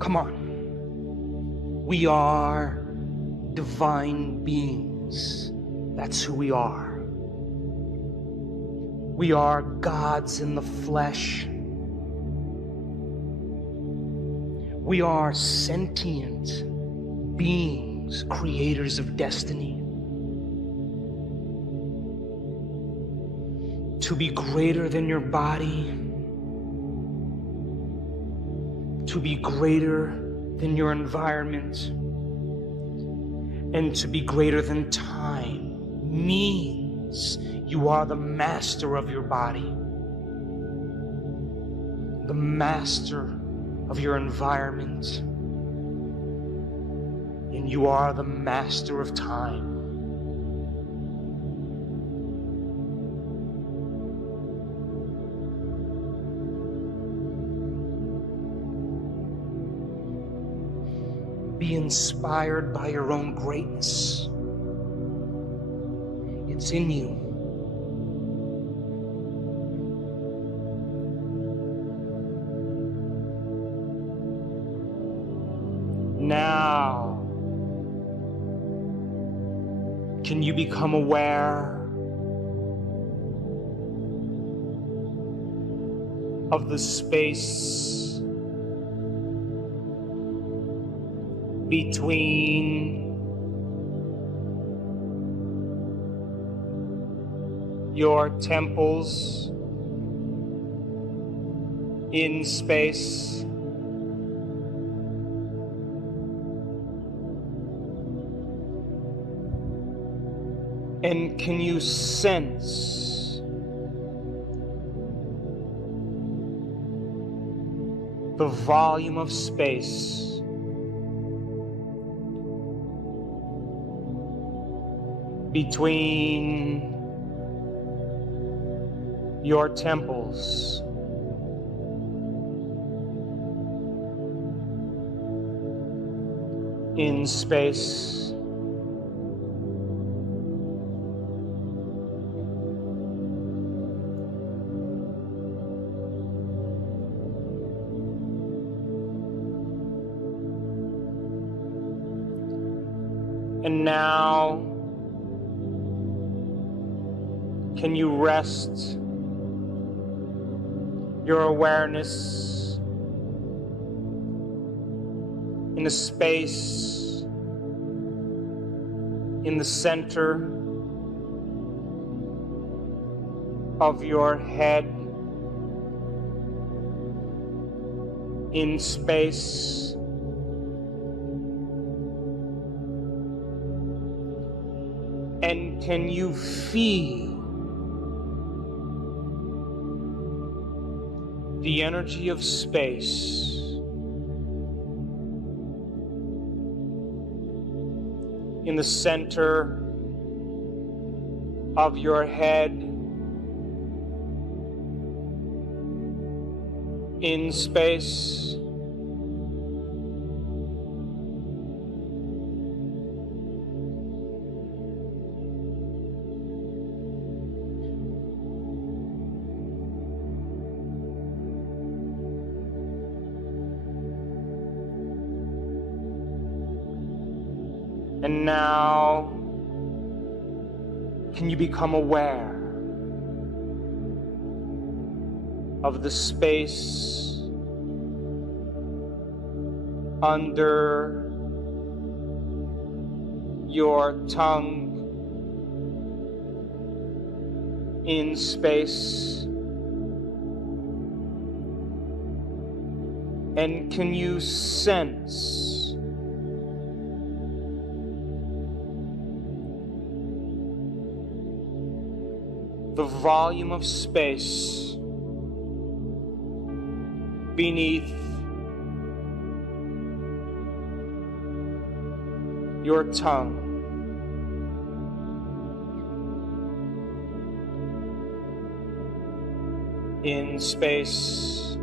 Come on. We are divine beings. That's who we are. We are gods in the flesh. We are sentient beings, creators of destiny. To be greater than your body, to be greater than your environment, and to be greater than time means you are the master of your body, the master of your environment, and you are the master of time. Be inspired by your own greatness. It's in you. Now, can you become aware of the space between your temples in space? And can you sense the volume of space between your temples in space? And now, can you rest your awareness in a space in the center of your head, in space and can you feel the energy of space in the center of your head, in space? And now, can you become aware of the space under your tongue, in space? And can you sense the volume of space beneath your tongue? In space.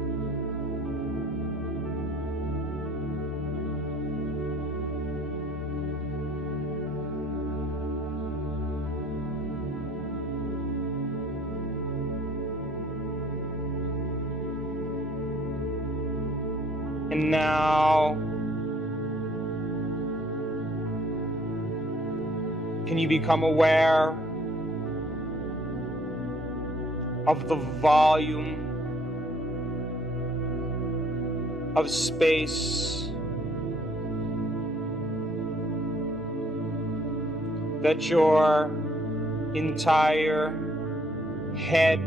And now, can you become aware of the volume of space that your entire head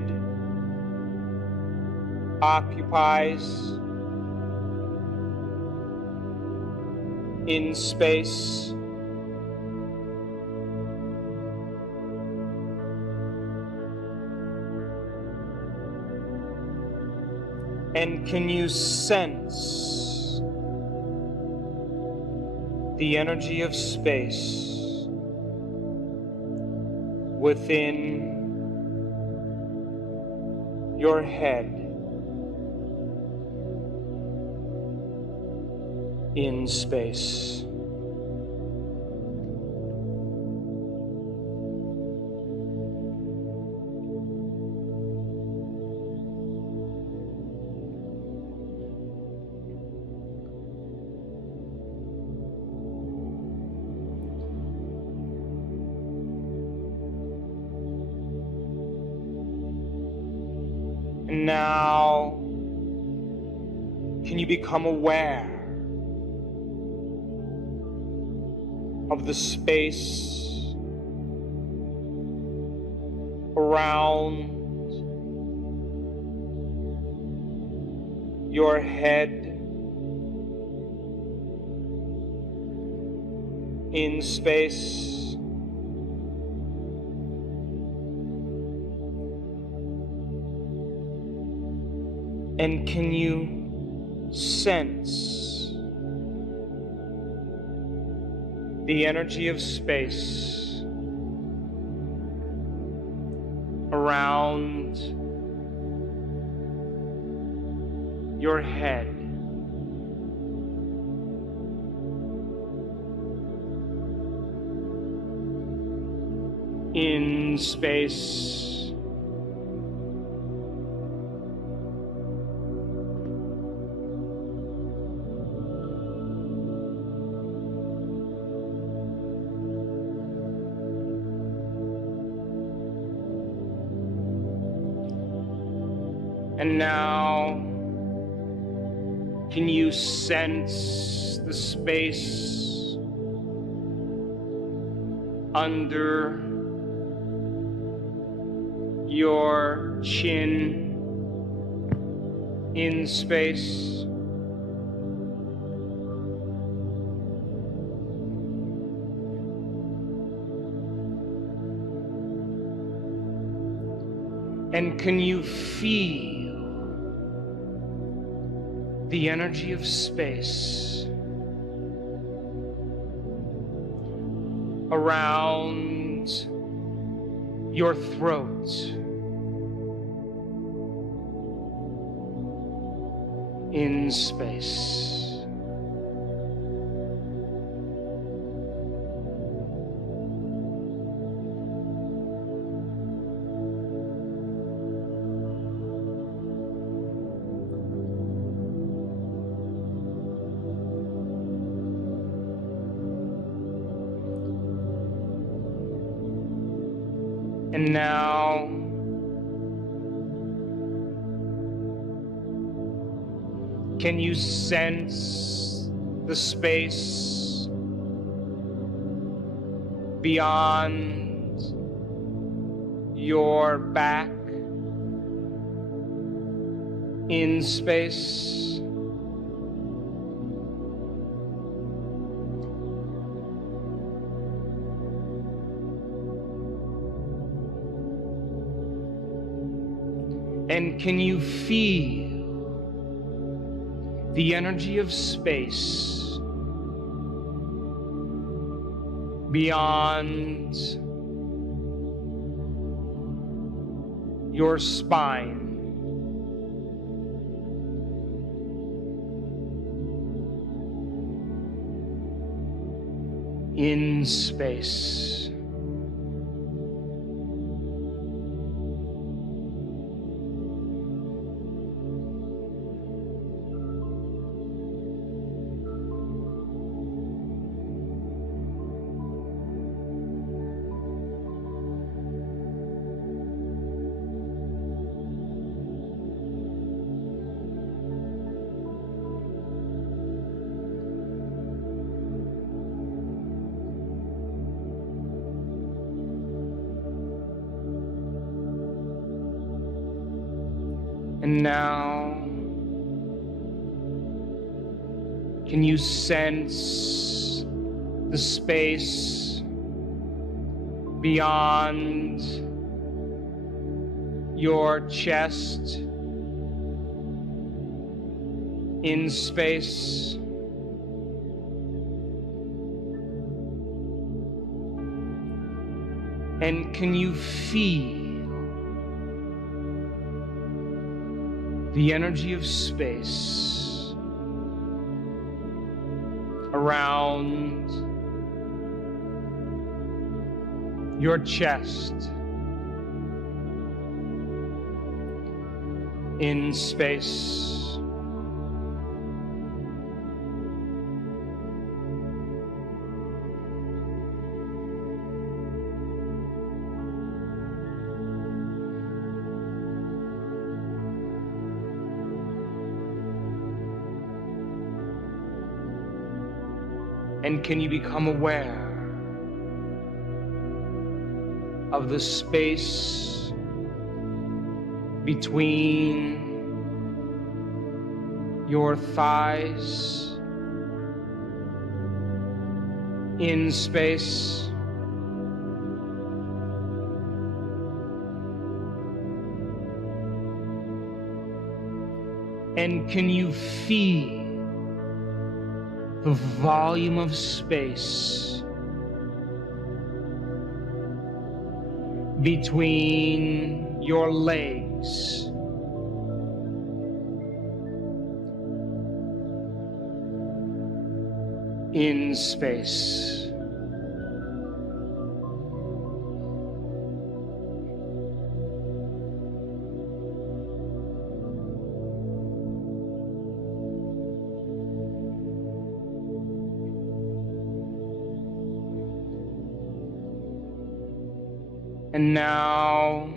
occupies in space? And can you sense the energy of space within your head in space? And now, can you become aware of the space around your head in space? And can you sense the energy of space around your head in space? And now, can you sense the space under your chin in space? And can you feel the energy of space around your throat in space? And now, can you sense the space beyond your back in space? And can you feel the energy of space beyond your spine in space? And now, can you sense the space beyond your chest in space? And can you feel the energy of space around your chest in space? And can you become aware of the space between your thighs in space? And can you feel the volume of space between your legs in space? And now,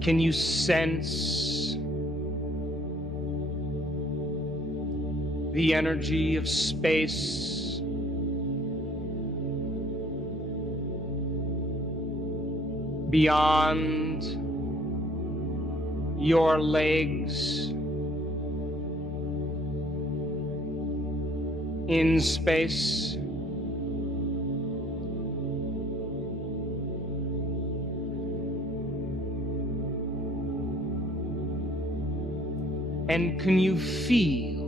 can you sense the energy of space beyond your legs in space? And can you feel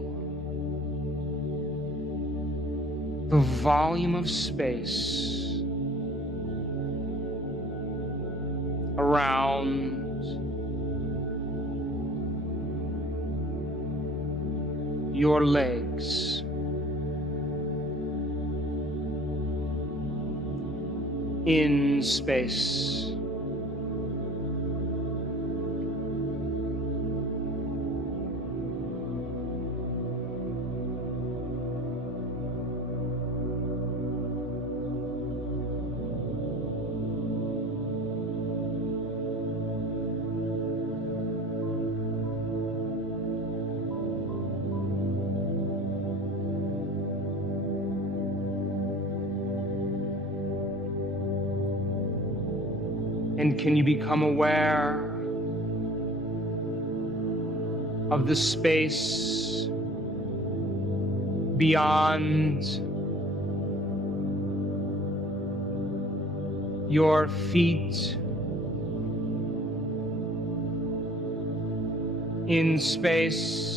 the volume of space around your legs in space? And can you become aware of the space beyond your feet in space?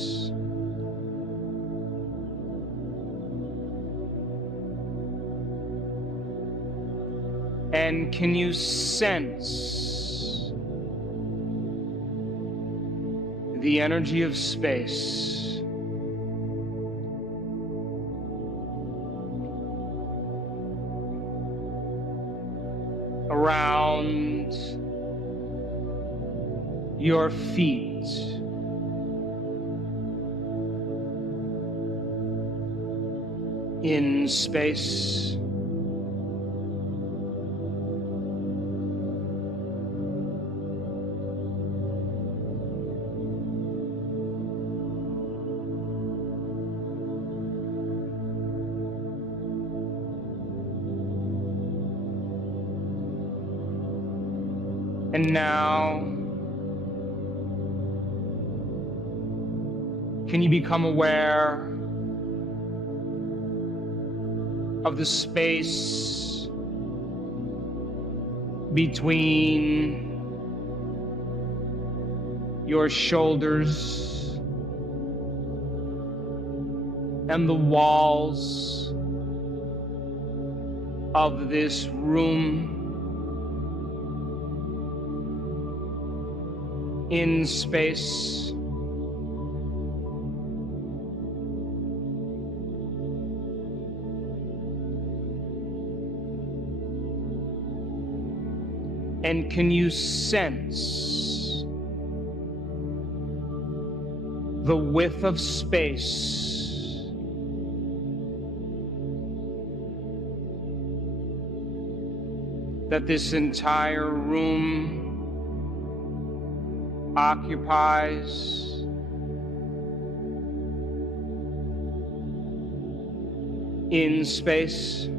And can you sense the energy of space around your feet in space? And now, can you become aware of the space between your shoulders and the walls of this room? In space, and can you sense the width of space that this entire room occupies? In space,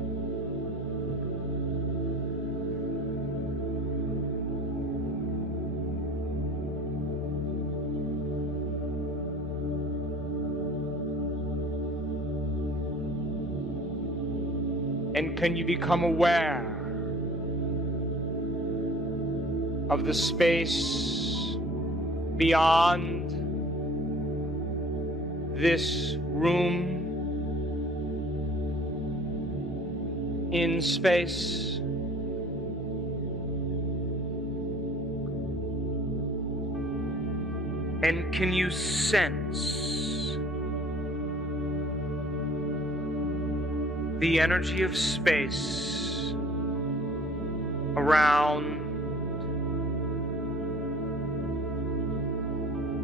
and can you become aware of the space beyond this room? In space, and can you sense the energy of space around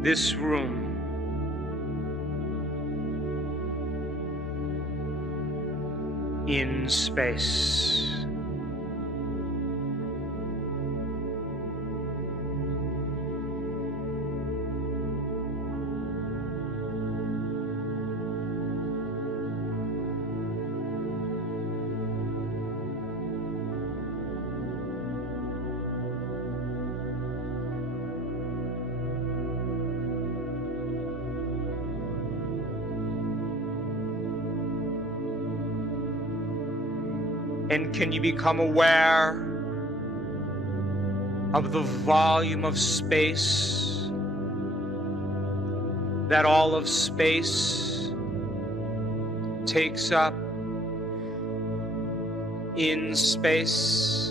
this room? In space. And can you become aware of the volume of space that all of space takes up? In space,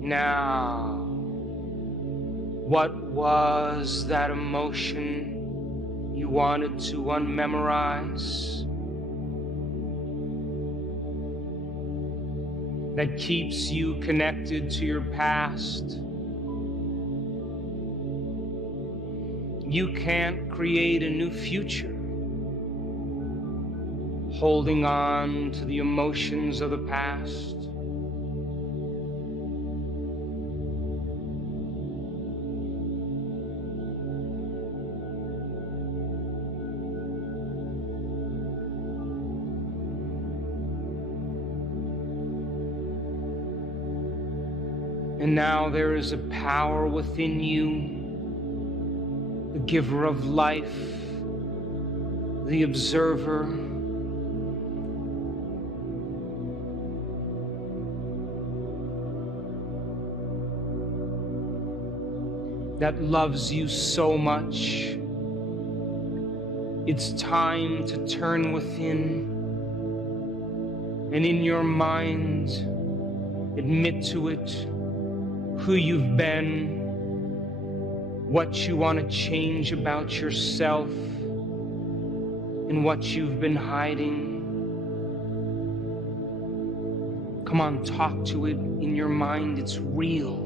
now, what was that emotion you wanted to unmemorize that keeps you connected to your past? You can't create a new future holding on to the emotions of the past. And now there is a power within you, the giver of life, the observer, that loves you so much. It's time to turn within And in your mind, admit to it who you've been, what you want to change about yourself, and what you've been hiding. Come on, talk to it in your mind. It's real.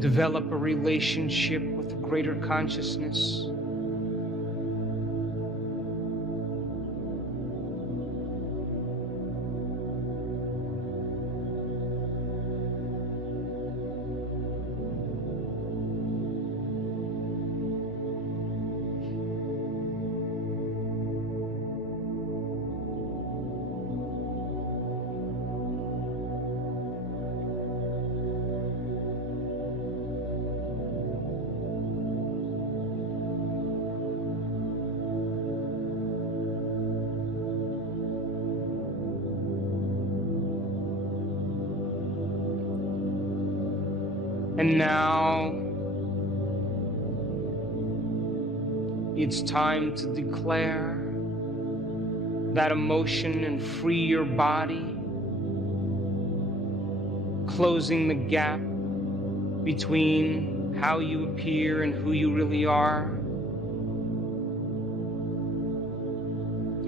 Develop a relationship with greater consciousness. And now it's time to declare that emotion and free your body, closing the gap between how you appear and who you really are,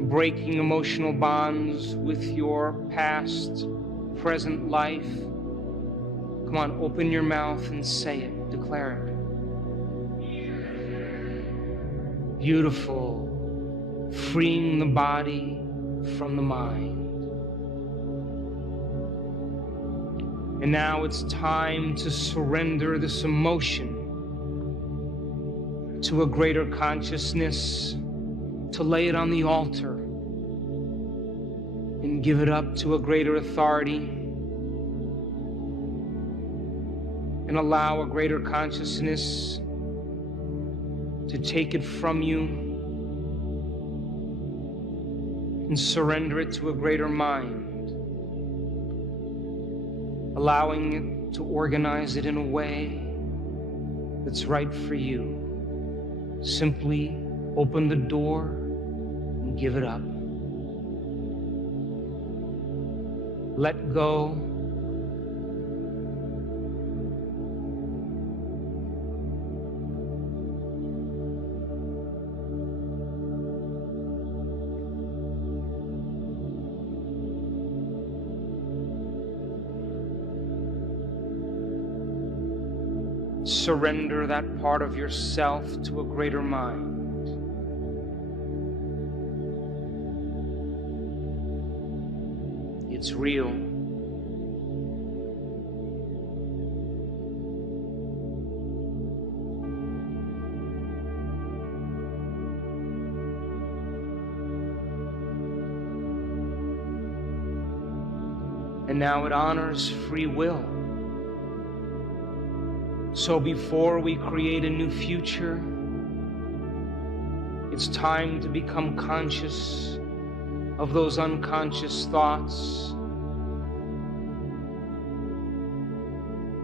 breaking emotional bonds with your past, present life. Come on, open your mouth and say it, declare it. Beautiful, freeing the body from the mind. And now it's time to surrender this emotion to a greater consciousness, to lay it on the altar and give it up to a greater authority, and allow a greater consciousness to take it from you and surrender it to a greater mind, allowing it to organize it in a way that's right for you. Simply open the door and give it up. Let go. Surrender that part of yourself to a greater mind. It's real. And now it honors free will. So before we create a new future, it's time to become conscious of those unconscious thoughts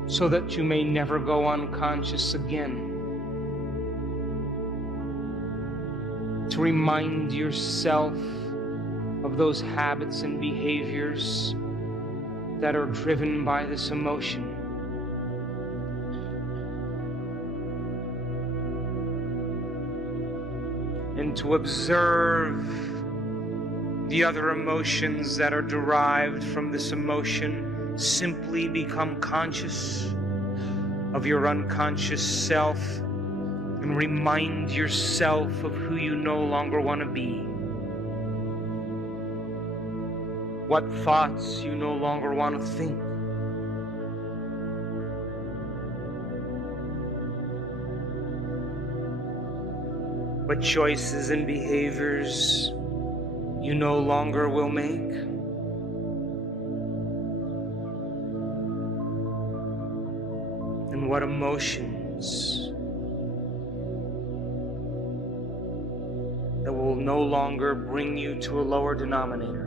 so that you may never go unconscious again. To remind yourself of those habits and behaviors that are driven by this emotion. And to observe the other emotions that are derived from this emotion. Simply become conscious of your unconscious self and remind yourself of who you no longer want to be. What thoughts you no longer want to think. What choices and behaviors you no longer will make. And what emotions that will no longer bring you to a lower denominator.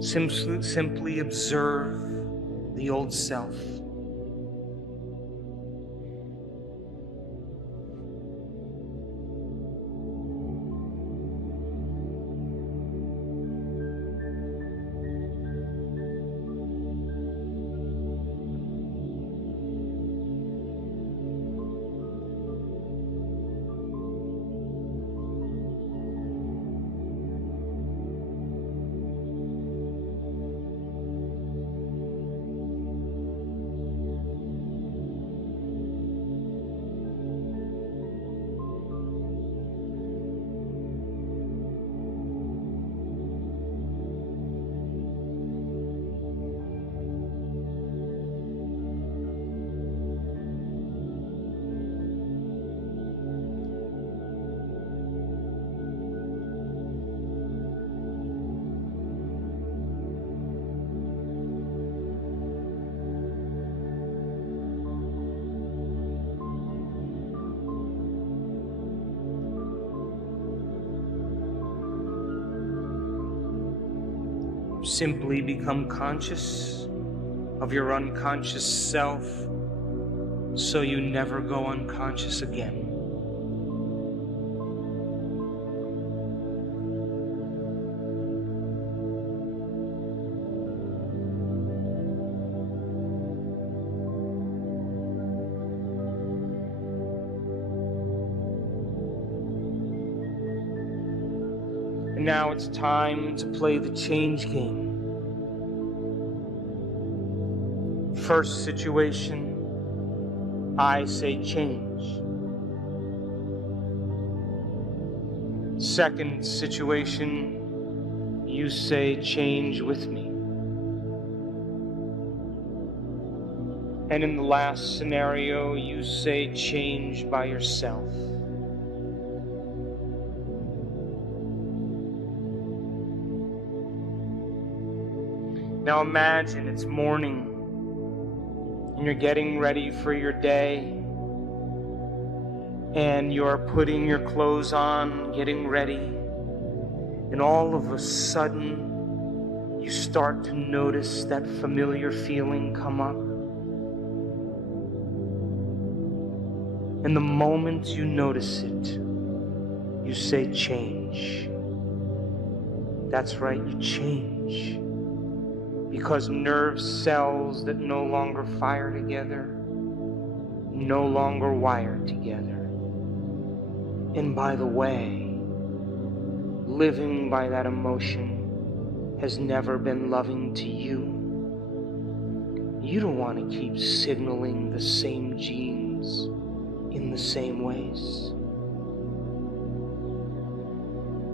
Simply observe the old self. simply become conscious of your unconscious self so you never go unconscious again. And now it's time to play the change game. First situation, I say change. Second situation, you say change with me. And in the last scenario, you say change by yourself. Now imagine it's morning and you're getting ready for your day and you're putting your clothes on, getting ready, and all of a sudden you start to notice that familiar feeling come up. And the moment you notice it, you say change. That's right, you change. Because nerve cells that no longer fire together, no longer wire together. And by the way, living by that emotion has never been loving to you. You don't want to keep signaling the same genes in the same ways.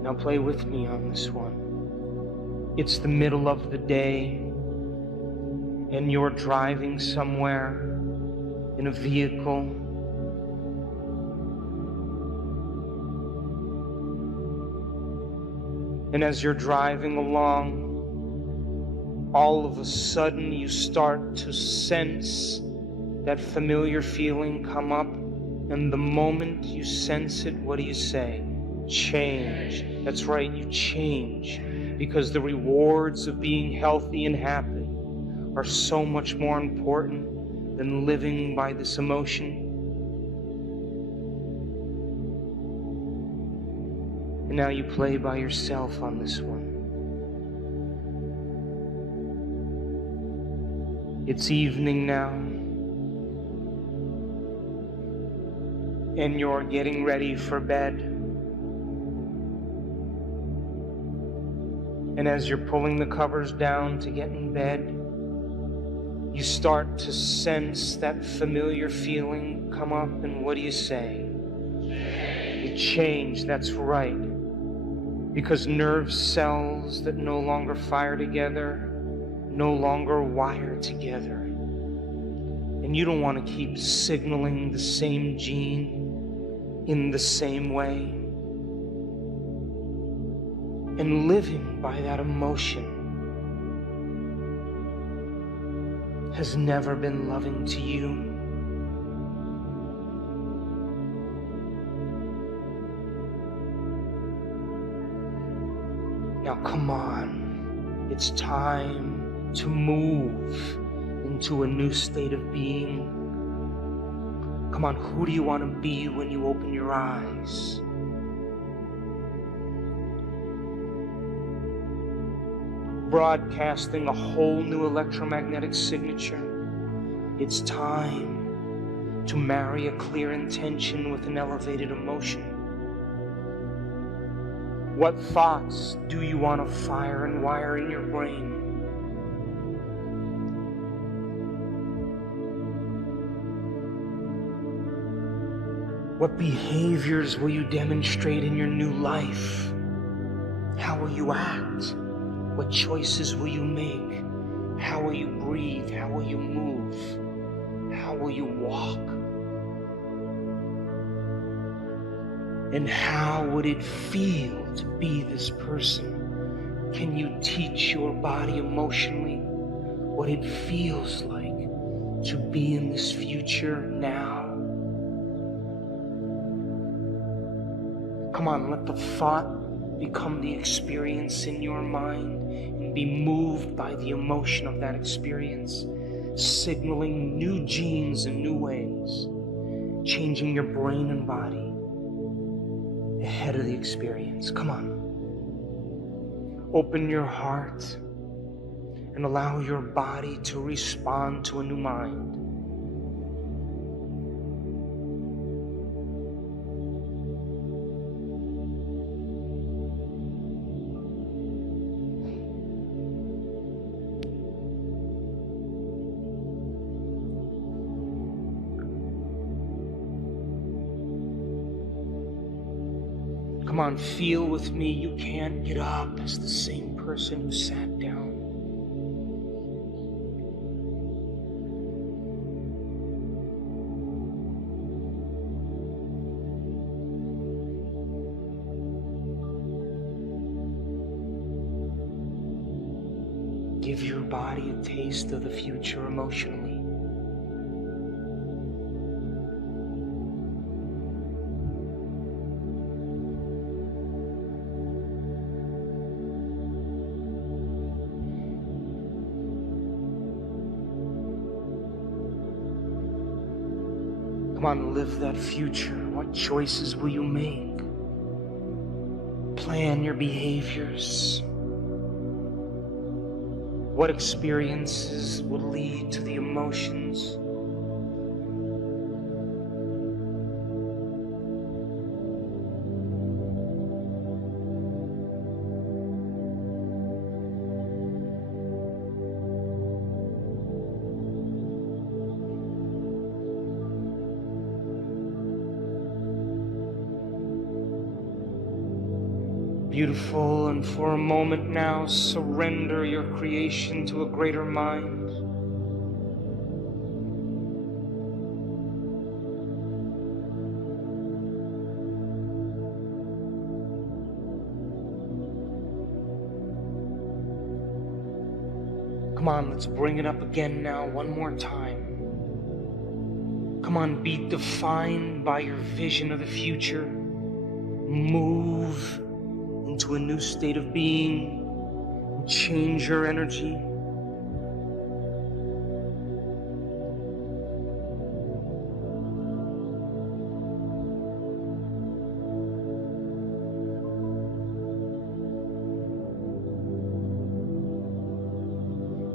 Now play with me on this one. It's the middle of the day and you're driving somewhere in a vehicle. And as you're driving along, all of a sudden you start to sense that familiar feeling come up. And the moment you sense it, what do you say? Change. That's right, you change. Because the rewards of being healthy and happy are so much more important than living by this emotion. And now you play by yourself on this one. It's evening now, and you're getting ready for bed. And as you're pulling the covers down to get in bed, you start to sense that familiar feeling come up, and what do you say? You change, that's right. Because nerve cells that no longer fire together, no longer wire together. And you don't want to keep signaling the same gene in the same way. And living by that emotion has never been loving to you. Now come on, it's time to move into a new state of being. Come on, who do you want to be when you open your eyes? Broadcasting a whole new electromagnetic signature. It's time to marry a clear intention with an elevated emotion. What thoughts do you want to fire and wire in your brain? What behaviors will you demonstrate in your new life? How will you act? What choices will you make? How will you breathe? How will you move? How will you walk? And how would it feel to be this person? Can you teach your body emotionally what it feels like to be in this future now? Come on, let the thought become the experience in your mind and be moved by the emotion of that experience, signaling new genes in new ways, changing your brain and body ahead of the experience. Come on. Open your heart and allow your body to respond to a new mind. Come on, feel with me. You can't get up as the same person who sat down. Give your body a taste of the future emotionally. Come on, live that future. What choices will you make? Plan your behaviors. What experiences will lead to the emotions? Beautiful, and for a moment now, surrender your creation to a greater mind. Come on, let's bring it up again now, one more time. Come on, be defined by your vision of the future. Move into a new state of being, change your energy.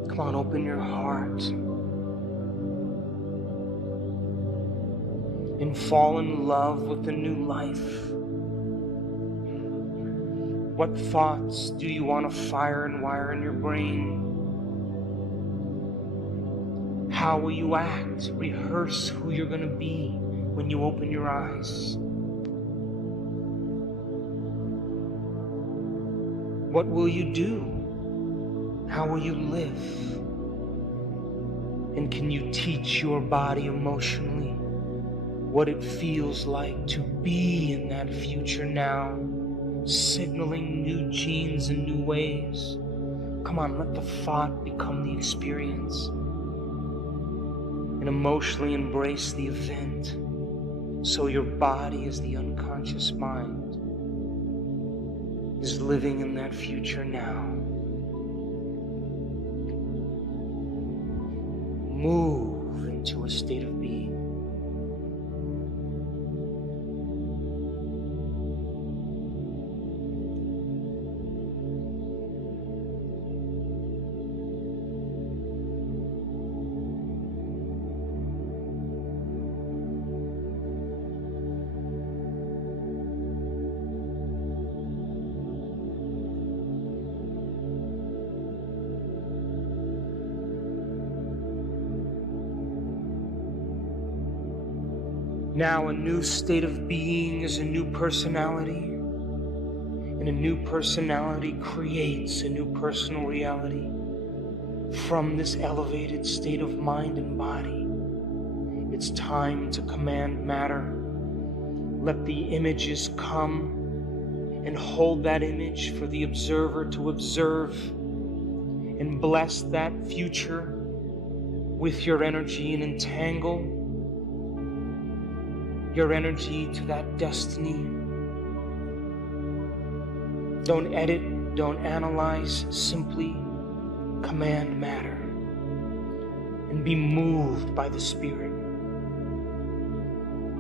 Come on, open your heart and fall in love with the new life. What thoughts do you want to fire and wire in your brain? How will you act? Rehearse who you're going to be when you open your eyes. What will you do? How will you live? And can you teach your body emotionally what it feels like to be in that future now? Signaling new genes in new ways. Come on, let the thought become the experience and emotionally embrace the event so your body, as the unconscious mind, is living in that future now. Move into a state of being. Now a new state of being is a new personality, and a new personality creates a new personal reality. From this elevated state of mind and body, it's time to command matter. Let the images come and hold that image for the observer to observe, and bless that future with your energy and entangle your energy to that destiny. Don't edit, don't analyze, simply command matter and be moved by the Spirit.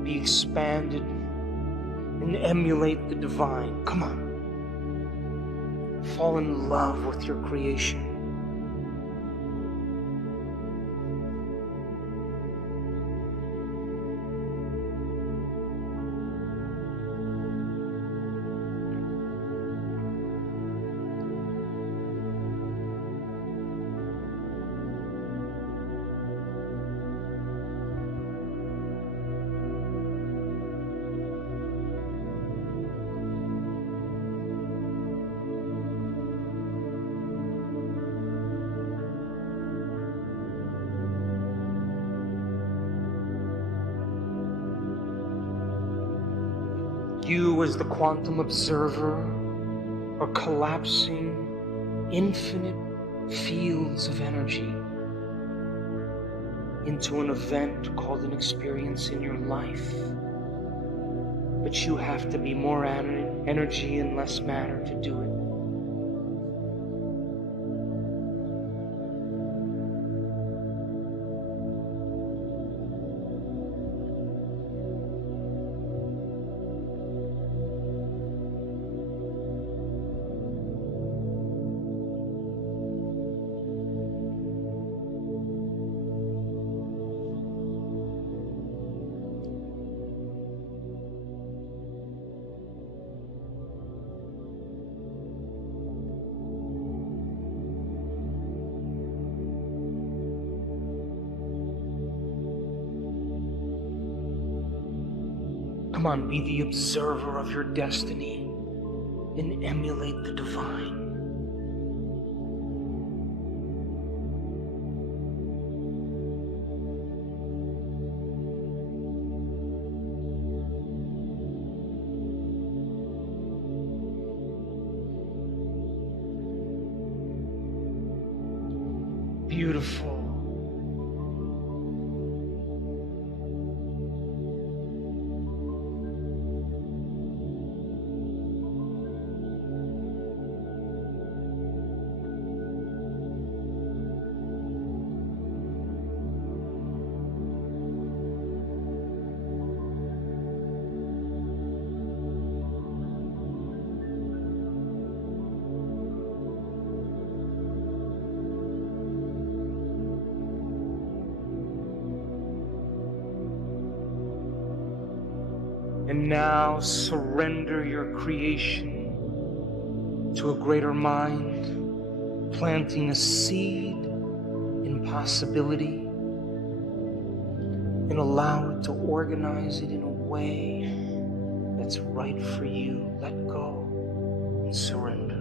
Be expanded and emulate the divine. Come on. Fall in love with your creation. You, as the quantum observer, are collapsing infinite fields of energy into an event called an experience in your life. But you have to be more energy and less matter to do it. Come on, be the observer of your destiny and emulate the divine. Beautiful. And now surrender your creation to a greater mind, planting a seed in possibility, and allow it to organize it in a way that's right for you. Let go and surrender.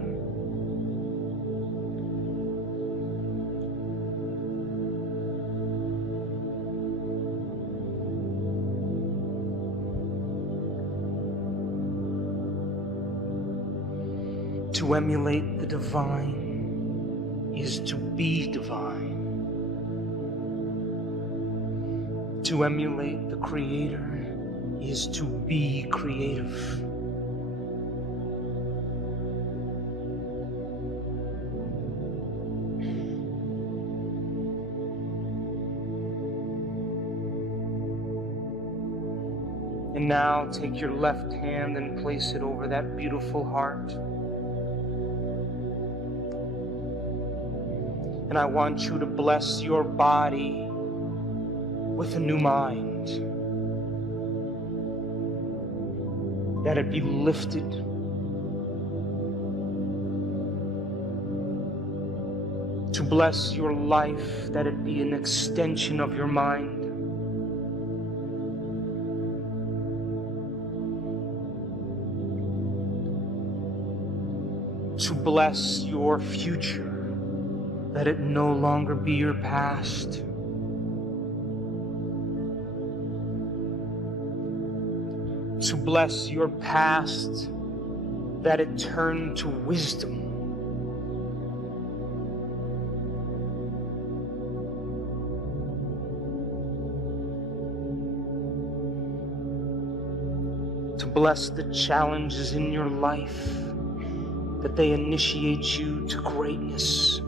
To emulate the divine is to be divine. To emulate the Creator is to be creative. And now take your left hand and place it over that beautiful heart. And I want you to bless your body with a new mind. That it be lifted. To bless your life, that it be an extension of your mind. To bless your future. Let it no longer be your past. To bless your past, that it turn to wisdom. To bless the challenges in your life, that they initiate you to greatness.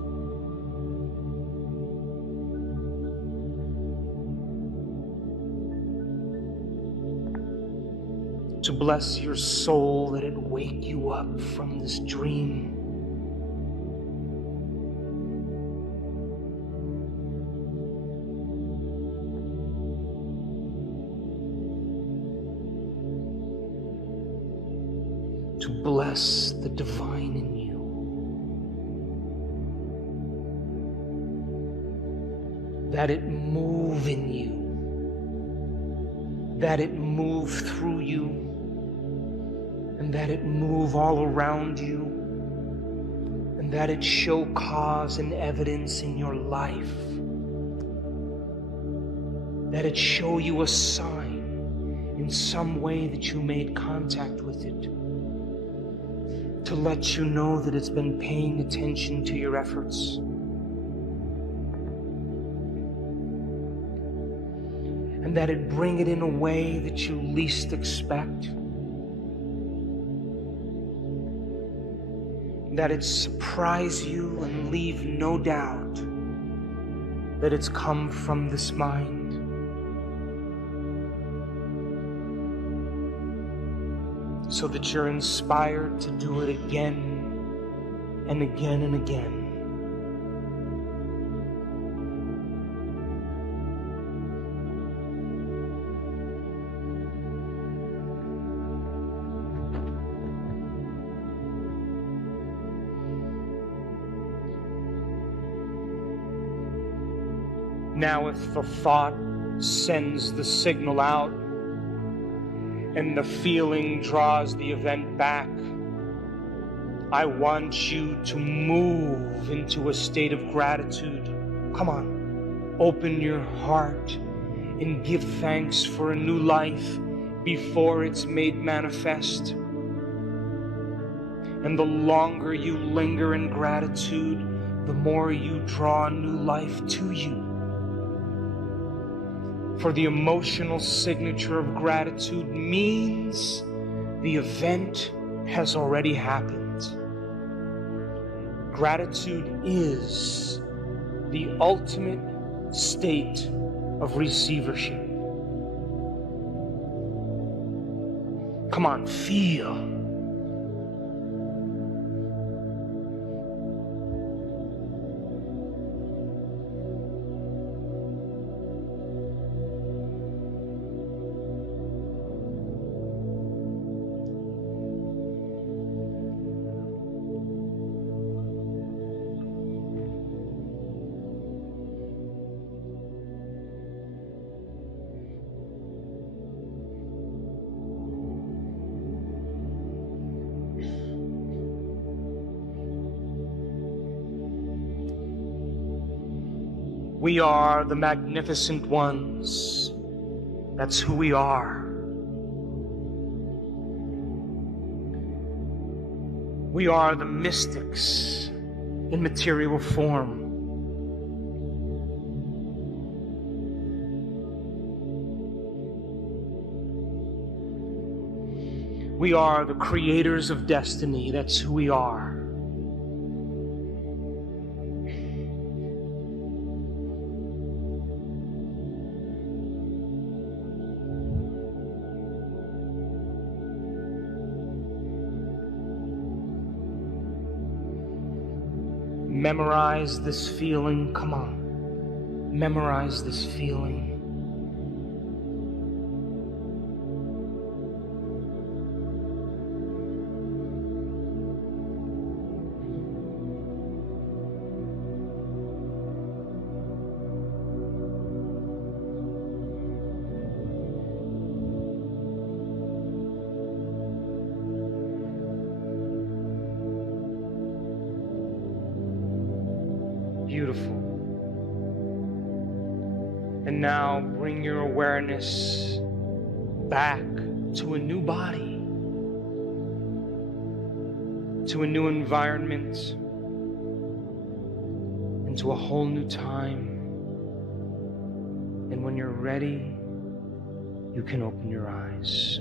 To bless your soul, that it wake you up from this dream. To bless the divine in you. That it move in you. That it move through you. And that it move all around you, and that it show cause and evidence in your life, that it show you a sign in some way that you made contact with it, to let you know that it's been paying attention to your efforts. And that it bring it in a way that you least expect. That it surprise you and leave no doubt that it's come from this mind. So that you're inspired to do it again and again and again. Now, if the thought sends the signal out and the feeling draws the event back, I want you to move into a state of gratitude. Come on, open your heart and give thanks for a new life before it's made manifest. And the longer you linger in gratitude, the more you draw new life to you. For the emotional signature of gratitude means the event has already happened. Gratitude is the ultimate state of receivership. Come on, feel. We are the magnificent ones. That's who we are. We are the mystics in material form. We are the creators of destiny. That's who we are. Memorize this feeling. Come on. Memorize this feeling. Beautiful. And now bring your awareness back to a new body, to a new environment, and to a whole new time. And when you're ready, you can open your eyes.